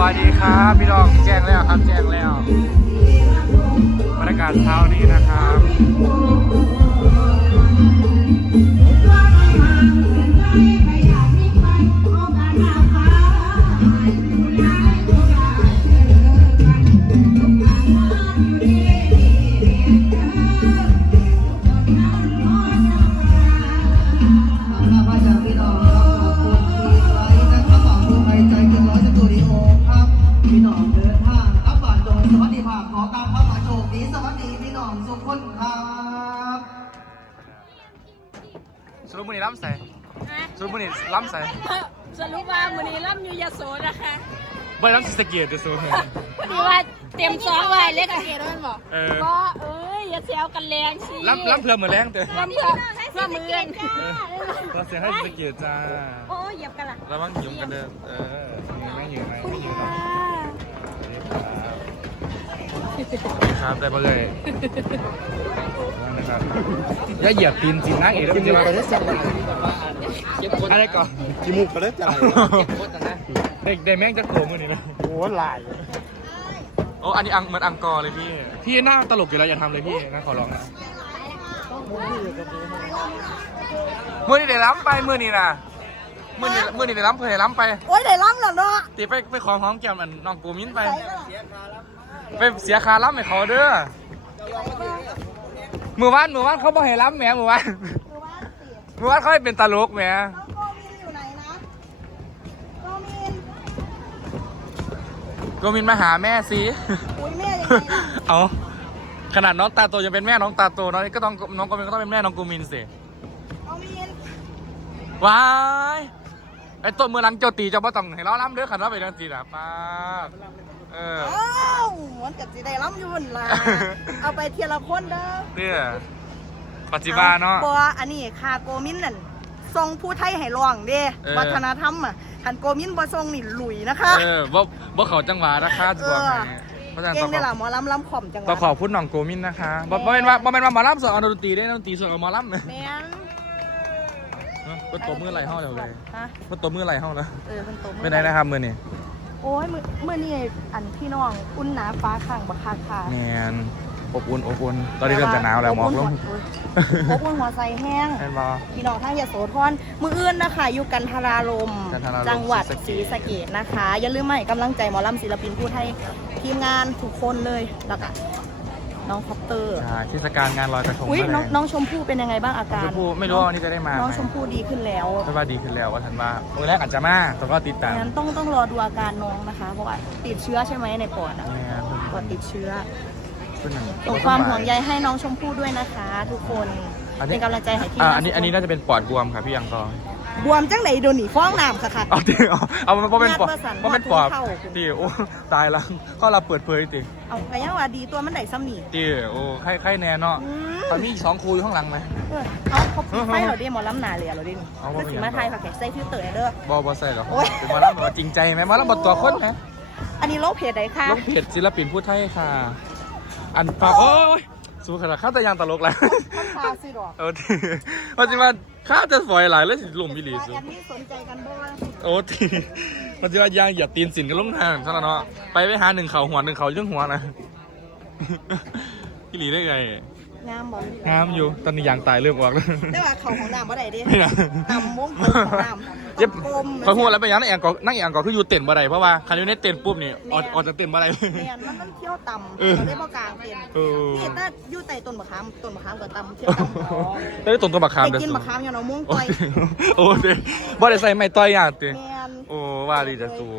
วัสดีครับ พี่รองแจ้งแล้วครับ แจ้งแล้วบรรยากาศเช้านี้นะครับุนีล้ำใส่สูนมุนีล้ำใส่สรุปว่ามุนีล้ำอยู่ยาโสนะคะไม่ล้ำสิสเกียร์จะโสดพอดีว่าเต็มซ้อไว้เล็กสเกียร์ด้วยบอกเออเอ้ยอย่าเซวกันแรงสิล้ำล้ำเพื่มเหมือนแรงเต้ล้ำเพื่มเพื่อเหมือนแรงเราเซลให้สเกียร์จ้า โอ้ยหยิบกันละระวังหยิบกันเด้อเออไม่หยิบไม่หยิบครับได้ม่เคยนะครอย่าเหยียบตีนจีนนักเอ๋นอะไรก่อนจินมุกไะเลยจ้าเด็กเด้แม่งจะโขมือนี่นะโอ้หลายโอ้อันนี้อังมันอังกอร์เลยพี่พี่หน้าตลกอยู่แล้วอย่าทำเลยพี่นะขอร้องนะมื่อนี่ได้ล้ำไปเมื่อนี่นะเมื่อนี่มื่อนี่ได้ล้ำเพื่อได้ล้ำไปโอ้ยได้ล้ำเหรอเนาะตีไปไปขอหอมแก้มอันน้องปูมิ้นไปไปเสียคาล้ำให้เขาเด้อมือวานมือวานเขาบอกให้ล้ำแหมมือวานมือวานเขาให้เป็นตลกแหมโกมินมาหาแม่สิเอาขนาดน้องตาโตยังเป็นแม่น้องตาโตน้องก็ต้องน้องโกมินก็ต้องเป็นแม่น้องโกมินสิวายไอตัวมื่อลังเจ้าตีเจ้าบ่ต้องให้ร้องล้ำเด้อขันรับไปเดังตีนะบ้าเอ้าวันกับจีได้ล้ำยุ่นละเอาไปเทียร์ละคนเด้อเนี่ยปัจจิบาเนาะบวอันนี้คาโกมินนั่นทรงผู้ไทยให้ร่องเด้วัฒนธรรมอ่ะหันโกมินบอทรงนี่หลุยนะคะ เออบอบอเขาจังหวะนะคะจังหเก่งได้หล่ะมอลำลำขอมจังหวะต้อขอพูดนองโกมินนะคะบอเป็นว่เป็นว่าหมอลำสอนดนตีได้ดนตีสอนมอลำเนี่ยเป็ตัวมืออะไรห้องเลยเ็ตัวมืออะไรห้องนะเมือเปนะครับมือนี่โอ้ยเมื่อนี่อันพี่น้อง อุ่นหนาฟ้าข้างบักคาคาเนียนอบอุ่นอบอุ่นตอนนี้เริ่มจะหนาวแล้วหมองลงอบอุ่นหัวใจแห้งพี่น้องท่านอย่าโสดทอน มืออื่นนะคะ อยู่กันทราลมจังหวัดศรีสะเกดนะคะ อย่าลืมใหมกำลังใจหมอลำศิลปิน พูดให้ทีมงานทุกคนเลย แล้วก็น้องคอปเตอร์ ใช่เทศกาลงานลอยกระทงน้องน้องชมพู่เป็นยังไงบ้างอาการ ชมพู่ไม่รู้วันนี้จะได้มาน้องชมพู่ดีขึ้นแล้วไม่ว่าดีขึ้นแล้วว่าทันว่าตอนแรกอาจจะมาแต่ก็ติดตาม งั้นต้องต้องรอดูอาการน้องนะคะเพราะว่าติดเชื้อใช่ไหมในปอดอะปอดติดเชื้อส่งความห่วงใยให้น้องชมพู่ด้วยนะคะทุกคน เป็นกำลังใจให้พี่อันนี้อันนี้น่าจะเป็นปอดบวมค่ะพี่ยังตอบวมจังไหนโดนหนีฟ้องน้ำค่ะค่ะ เอาเอาเอาเป็นปอบเป็นปอบตีโอ้ตายแล้ว ก็เราเปิดเผยตีเอาไงยังว่าดีตัวมันไหนซ้ำหนีตีโอ้ไข้ไข้แน่นาะตอนนี้สองครูอยู่ข้างหลังไหมเอาเขาไม่เราดิมอล้ำนาเลยเราดิเขาถึงมาไทยค่ะแขกใส่ชื่อเต๋อเด้อบอบอใส่เหรอโอ้ยมาล้ำมาจริงใจไหมมาล้ำบทตัวคนนะอันนี้โลกเพจไหนคะโลกเพจศิลปินพูดไทยค่ะ อันปากโอ้ยสูขนาดข้าแต่ยังตลกแล้โอ้ทีเพราะว่าข้าจะฝอยหลายแล้วสิลุมีิลีสุดโอ้ทีเพราะว่ายางอย่าตีนสินกันลงทาง ซะแล้วเนาะ ไปไปหาหนึ่งเขาหัวหนึ่งเขาเรื่องหัวนะมิลีได้ไงงามบ่งามอยู่ตอนนี้ยางตายเรื่องออกแล้วแต่ว่าเขาของน้ำบ่ไรดิต่ำมุ้งของน้ำเย็บกมเขาหัวแล้วไปยังนั่งเอียงก็นั่งเอียงก็คืออยู่เต็นบ่ไรเพราะว่าคารนยูเนตเต็นปุ๊บนี่ออดจะเต็นบ่ไรเนี่นมันเที่ยวต่ำเออบ่กลางเต็นนี่แต่อยู่ใต้ต้นมะขามต้นมะขามก็ต่ำเที่ยวต่ำแต่ต้นต้นมะขามเด็กกินมะขามอย่างน้องมุ้งต่อยโอ้โหบ่ได้ใส่ไม่ต่อยยางเต็นโอ้ว่าดีจะตัว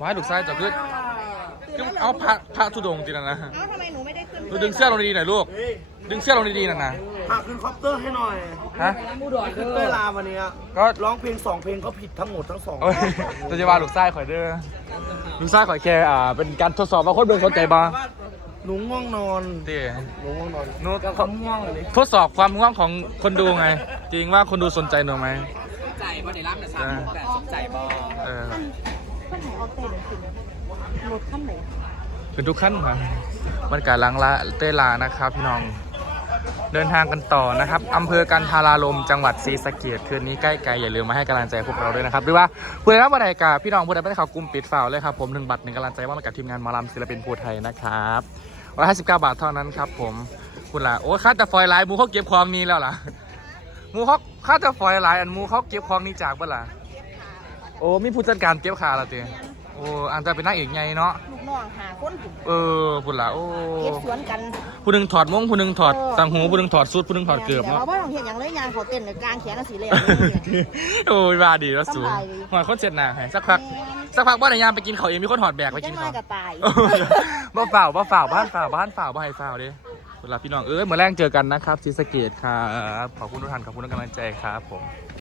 ว่าดูกซสายจะพึ้นยังเอาพระพระสุดงจรนะนะดึงเสื้อลงดีหน่อยลูก ดึงเสื้อลงดีๆหน่อยนะพาขึ้นคอปเตอร์ให้หน่อย ฮะมขดอนเตอร์ลาวันนี้ก็ร้องเพลงสองเพลงก็ผิดทั้งหมดทั้งสองตจะว่าหลุดไส้ข่อยเด้อหลุดไส้ข่อยแค่อ่า เป็นการทดสอบว่าคนเบื่อขนใจบ้างหนูง่วงนอนเตี๋ยหนูง่วงนอนหนูกับง่วงเลยทดสอบความง่วงของคนดูไง จริงว่าคนดูสนใจหนูไหมสนใจเพราะในรับแต่สามแต่สนใจบ้างเออขั้นไหนคือทุกขั้นครับมันกาลังละเต้ลานะครับพี่น้องเดินทางกันต่อนะครับอำเภอกันทาราลมจังหวัดศรีสะเกดคืนนี้ใกล้ๆอย่าลืมมาให้กำลังใจพวกเราด้วยนะครับหรือว่าเพื่อนรับบรรยากาศพี่น้องเผู้ใดเป็นข่าวกลุ่มปิดฝาเลยครับผมหนึ่งบัตรหนึ่งกำลังใจว่ามากับทีมงานมารำศิลปินภูไทยนะครับวันละห้าสิบเก้าบาทเท่านั้นครับ ผมคุณล่ะโอ้ค่าแต่ฟอยลายมูเขาเก็บความนี้แล้วล่ะมูเขาค่าแต่ฟอยลายอันมูเขาเก็บความนี้จากเมื่อไหร่โอ้มีผู้จัดการเก็บขาละเตียโอ้อันตาเป็นนักเอกไงเนาะลูกน้องหาคนเออพุ่นละโอ้เก็บสวนกัน ผู้นึงถอดมงผู้นึ่งถอดต่างหูผู้นึ่งถอดสุดผู้นึ่งถอดเกือบเนาะเราไม่ต้องเห็นอย่างเลยงานขาเต้นนกลางแขนสีเหลืองโอ้ยบาดีแล้วสวยหัวคนเสร็จนะสักพัก สักพักบ้านนยามไปกินเขาเองมีคนถอดแบกไปกินเขาบ้าเฝล่าบ้าเปล่าบ้านเปล่าบ้านเปล่าบ้าให้เลยาดิเวลาพี่น้องเออเมื่อแรกเจอกันนะครับชิสเกตครับขอบคุณทุกท่านขอบคุณทุกกำลังใจครับผม